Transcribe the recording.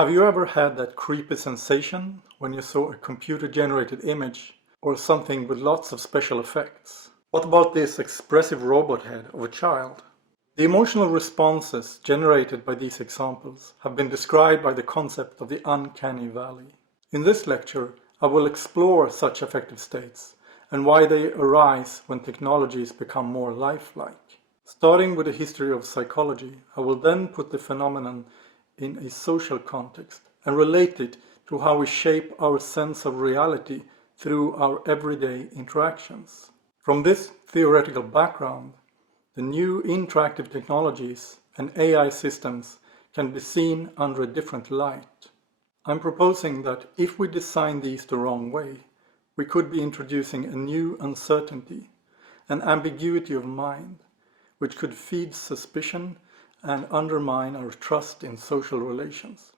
Have you ever had that creepy sensation when you saw a computer-generated image or something with lots of special effects? What about this expressive robot head of a child? The emotional responses generated by these examples have been described by the concept of the uncanny valley. In this lecture, I will explore such affective states and why they arise when technologies become more lifelike. Starting with the history of psychology, I will then put the phenomenon in a social context and relate it to how we shape our sense of reality through our everyday interactions. From this theoretical background, the new interactive technologies and AI systems can be seen under a different light. I'm proposing that if we design these the wrong way, we could be introducing a new uncertainty, an ambiguity of mind, which could feed suspicion and undermine our trust in social relations.